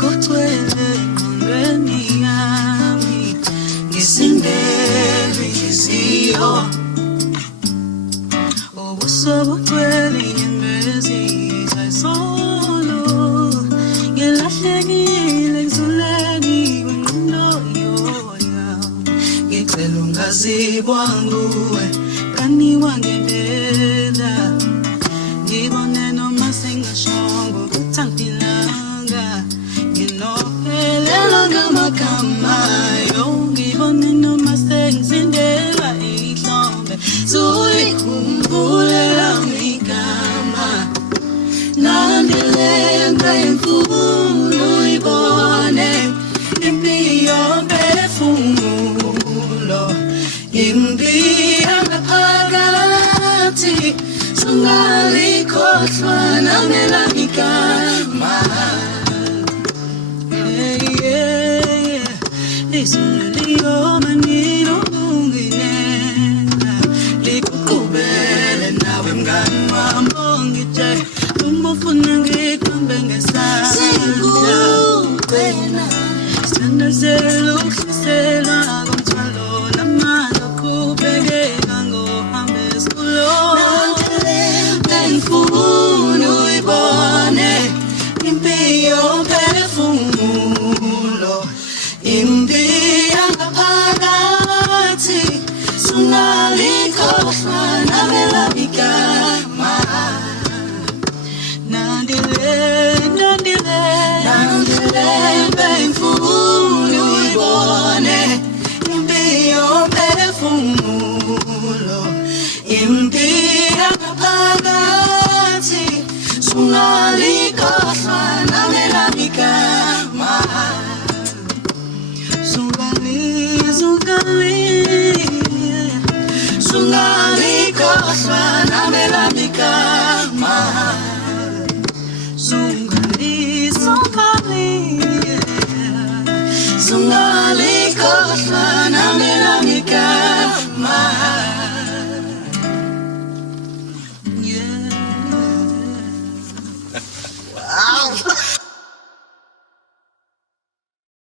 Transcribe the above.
Kutwele ngondweni yami ngisindele inhliziyo ubuso bugcwele inyembezi zayisolo ngilahlekile ngizuleki wengqondo yoya ngicela ungazibwa nguwe kani wangempela ngibone noma singashongo ukuthi angidilanga nginophelelwa ngamagama ngibone noma sengisindelwa ihlombe zulikhumbula igama nandilembe imfundo ibone impiyo phefumulo impiya ngaphakathi sungalikhohlwa nangelamigama Isuneliyo manilo unginena likuqubele nawe mngani wami ongitshe umufuna ngikuhambe ngesandla sithandazela ukuhliselwa komthwalo namandla kuqhubekeka ngohambe esikulo ngifuna uyibone impiyo phefumulo impiya ngaphakathi sungalikhohlwa nabelamigama nandilembe imfundo uyibone impiyo phefumulo impiya ngaphakathi sungalikhohlwa nabelamigama Sungalikhohlwa nabelamigama